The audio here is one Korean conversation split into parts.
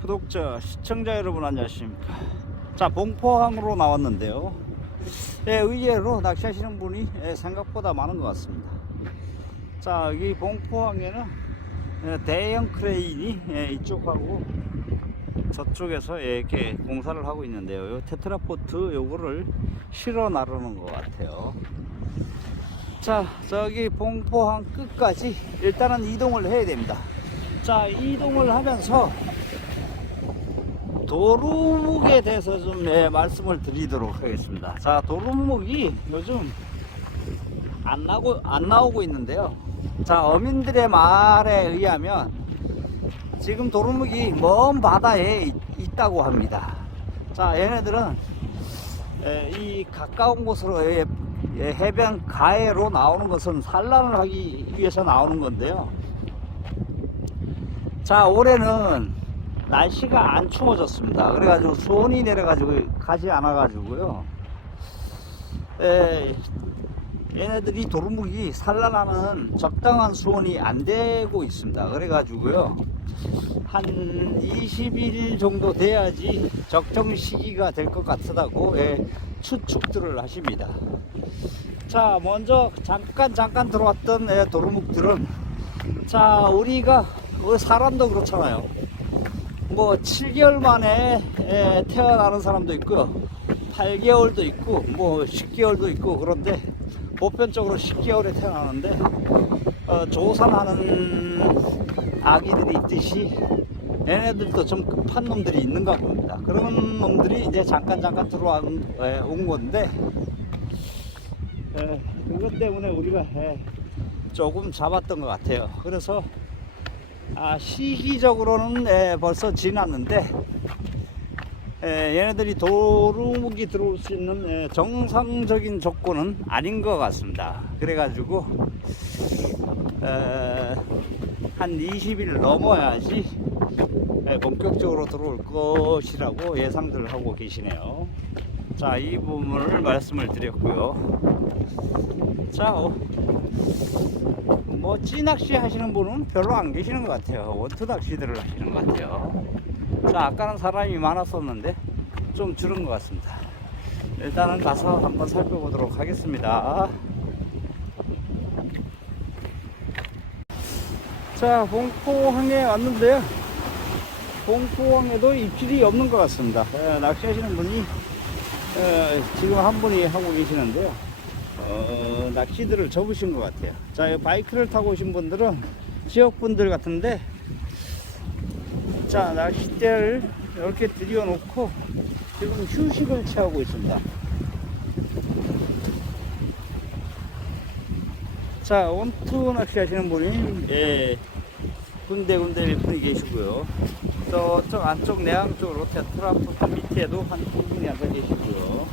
구독자, 시청자 여러분 안녕하십니까. 자, 봉포항으로 나왔는데요. 예, 의외로 낚시하시는 분이 예, 생각보다 많은 것 같습니다. 자, 여기 봉포항에는 예, 대형 크레인이 예, 이쪽하고 저쪽에서 예, 이렇게 공사를 하고 있는데요. 요 테트라포트 요거를 실어 나르는 것 같아요. 자, 저기 봉포항 끝까지 일단은 이동을 해야 됩니다. 자, 이동을 하면서 도루묵에 대해서 좀 예, 말씀을 드리도록 하겠습니다. 자, 도루묵이 요즘 안 나고 안 나오고 있는데요. 자, 어민들의 말에 의하면 지금 도루묵이 먼 바다에 있- 있다고 합니다. 자, 얘네들은 에, 이 가까운 곳으로 해변 가해로 나오는 것은 산란을 하기 위해서 나오는 건데요. 자, 올해는 날씨가 안 추워졌습니다. 그래가지고 수온이 내려가지고 가지 않아가지고요. 에, 얘네들이 도루묵이 산란하는 적당한 수온이 안 되고 있습니다. 그래가지고요. 한 20일 정도 돼야지 적정 시기가 될 것 같다고 예, 추측들을 하십니다. 자, 먼저 잠깐 잠깐 들어왔던 예, 도루묵들은 자, 우리가 우리 사람도 그렇잖아요. 뭐 7개월 만에 예, 태어나는 사람도 있고요. 8개월도 있고 뭐 10개월도 있고 그런데 보편적으로 10개월에 태어나는데 어, 조산하는 아기들이 있듯이 얘네들도 좀 급한 놈들이 있는가 봅니다. 그런 놈들이 이제 잠깐 잠깐 들어온 예, 온 건데 예, 그것 때문에 우리가 예, 조금 잡았던 것 같아요. 그래서 아, 시기적으로는 예, 벌써 지났는데 예, 얘네들이 도루묵이 들어올 수 있는 예, 정상적인 조건은 아닌 것 같습니다. 그래가지고 에, 한 20일 넘어야지 예, 본격적으로 들어올 것이라고 예상들 하고 계시네요. 자, 이 부분을 말씀을 드렸고요. 자, 어, 뭐 찌낚시 하시는 분은 별로 안 계시는 것 같아요. 원투 낚시들을 하시는 것 같아요. 자, 아까는 사람이 많았었는데 좀 줄은 것 같습니다. 일단은 가서 한번 살펴보도록 하겠습니다. 자, 봉포항에 왔는데요. 봉포항에도 입질이 없는 것 같습니다. 에, 낚시하시는 분이 에, 지금 한 분이 하고 계시는데요. 어, 낚시들을 접으신 것 같아요. 자, 이 바이크를 타고 오신 분들은 지역분들 같은데, 자, 낚싯대를 이렇게 들여놓고 지금 휴식을 취하고 있습니다. 자, 원투 낚시 하시는 분이, 예, 군데군데 일분이 계시고요. 저쪽 안쪽 내항 쪽으로 테트라포트 밑에도 한두 분이 앉아 계시고요.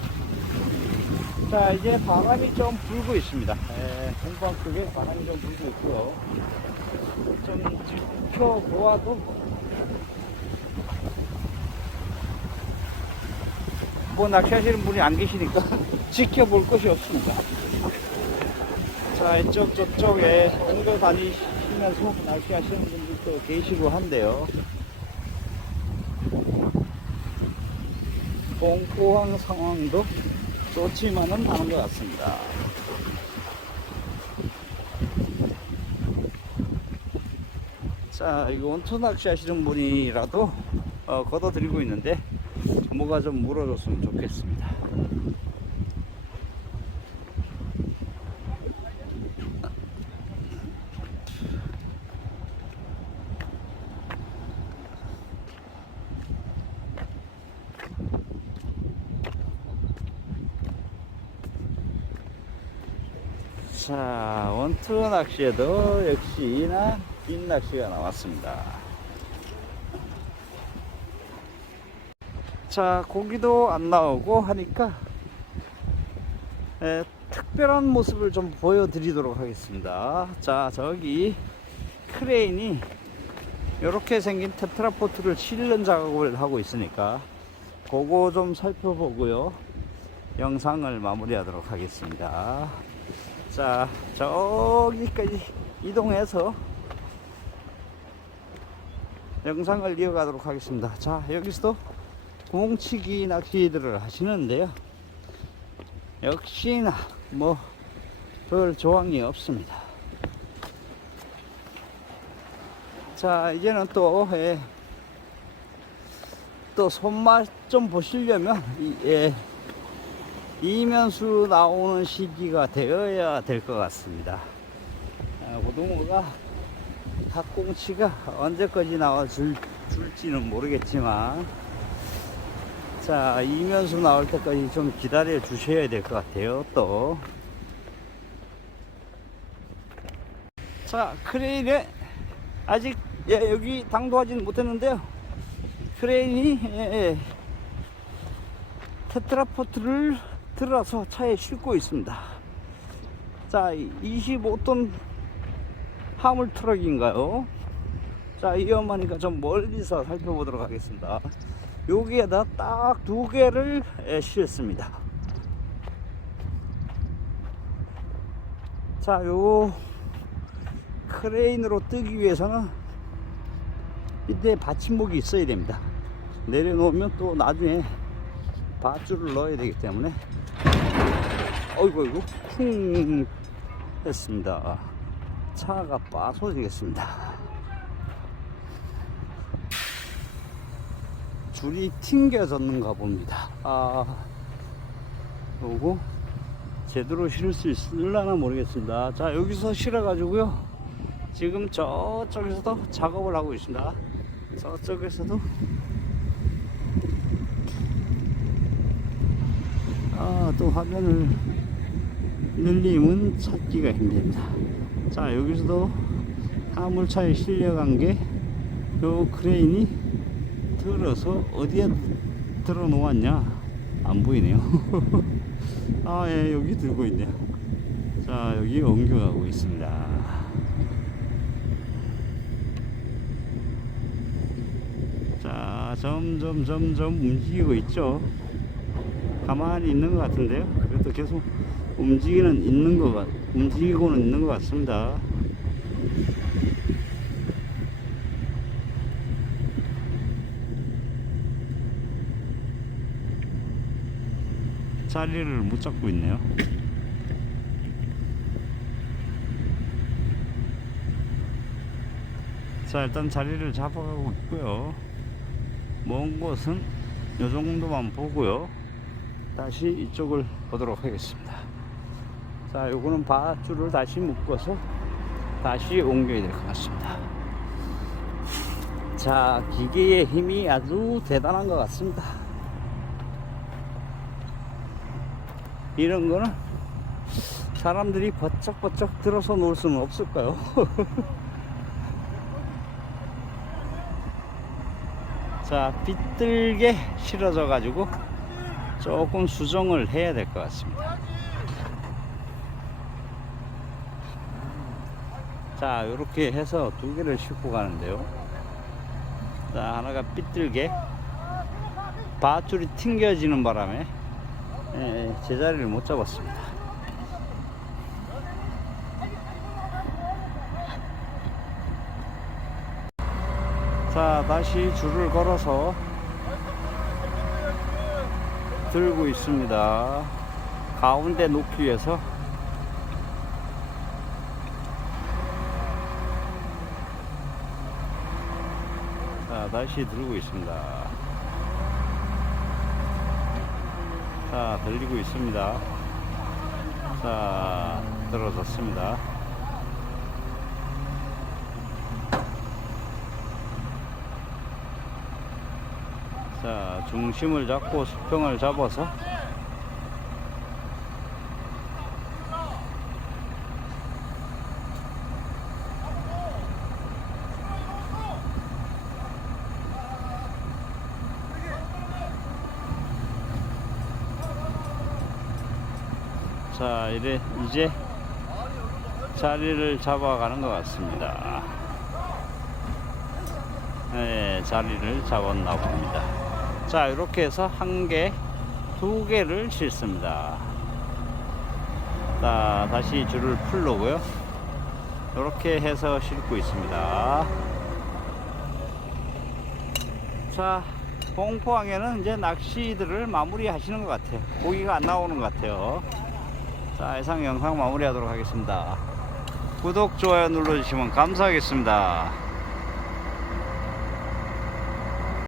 자, 이제 바람이 좀 불고 있습니다. 예, 공방 쪽에 바람이 좀 불고 있고요. 좀 지켜보아도 뭐 낚시하시는 분이 안 계시니까 지켜볼 것이 없습니다. 자, 이쪽 저쪽에 옮겨 다니시면서 낚시하시는 분들 도 계시고 한데요. 공포항 상황도 좋지만은 않은 것 같습니다. 자, 이거 원투 낚시 하시는 분이라도 어, 걷어들이고 있는데 뭐가 좀 물어줬으면 좋겠습니다. 자, 원투 낚시에도 역시나 긴 낚시가 나왔습니다. 자, 고기도 안 나오고 하니까 에, 특별한 모습을 좀 보여드리도록 하겠습니다. 자, 저기 크레인이 이렇게 생긴 테트라포트를 실는 작업을 하고 있으니까 그거 좀 살펴보고요. 영상을 마무리하도록 하겠습니다. 자, 저기까지 이동해서 영상을 이어가도록 하겠습니다. 자, 여기서도 공치기 낚시들을 하시는데요. 역시나 뭐 별 조항이 없습니다. 자, 이제는 또, 예, 또 손맛 좀 보시려면, 이, 예, 이면수 나오는 시기가 되어야 될 것 같습니다. 아, 고등어가 닭꽁치가 언제까지 나와 줄, 줄지는 모르겠지만, 자, 이면수 나올 때까지 좀 기다려 주셔야 될 것 같아요, 또. 자, 크레인에 아직 예, 여기 당도하지는 못했는데요. 크레인이 예, 예, 테트라포트를 들어서 차에 싣고 있습니다. 자, 25톤 화물 트럭인가요? 자, 위험하니까 좀 멀리서 살펴보도록 하겠습니다. 여기에다 딱 두 개를 예, 실습니다. 자, 요 크레인으로 뜨기 위해서는 이때 받침목이 있어야 됩니다. 내려놓으면 또 나중에 밧줄을 넣어야 되기 때문에 어이구 어이구 쿵 했습니다. 차가 빠소지겠습니다. 줄이 튕겨졌는가 봅니다. 아, 요거 제대로 실을 수 있을라나 모르겠습니다. 자, 여기서 실어가지고요. 지금 저쪽에서도 작업을 하고 있습니다. 저쪽에서도 아, 또 화면을 늘리면 찾기가 힘듭니다. 자, 여기서도 화물차에 실려간 게 요 크레인이 들어서 어디에 들어 놓았냐? 안 보이네요. 아, 예, 여기 들고 있네요. 자, 여기 옮겨가고 있습니다. 자, 점점, 점점 움직이고 있죠. 가만히 있는 것 같은데요. 그래도 계속 움직이는 있는 것 같, 움직이고는 있는 것 같습니다. 자리를 못 잡고 있네요. 자, 일단 자리를 잡아가고 있고요. 먼 곳은 요 정도만 보고요. 다시 이쪽을 보도록 하겠습니다. 자, 요거는 밧줄을 다시 묶어서 다시 옮겨야 될 것 같습니다. 자, 기계의 힘이 아주 대단한 것 같습니다. 이런 거는 사람들이 버쩍버쩍 들어서 놓을 수는 없을까요? 자, 빗들게 실어져 가지고 조금 수정을 해야 될 것 같습니다. 자, 이렇게 해서 두 개를 싣고 가는데요. 자, 하나가 빗들게 밧줄이 튕겨지는 바람에 예, 제자리를 못 잡았습니다. 자, 다시 줄을 걸어서 들고 있습니다. 가운데 놓기 위해서 다시 들고 있습니다. 자, 들리고 있습니다. 자, 들어졌습니다. 자, 중심을 잡고 수평을 잡아서 자, 이래 이제 자리를 잡아가는 것 같습니다. 네, 자리를 잡았나 봅니다. 자, 이렇게 해서 한 개, 두 개를 싣습니다. 자, 다시 줄을 풀로고요. 이렇게 해서 싣고 있습니다. 자, 공포항에는 이제 낚시들을 마무리 하시는 것 같아요. 고기가 안 나오는 것 같아요. 자, 이상 영상 마무리하도록 하겠습니다. 구독, 좋아요 눌러주시면 감사하겠습니다.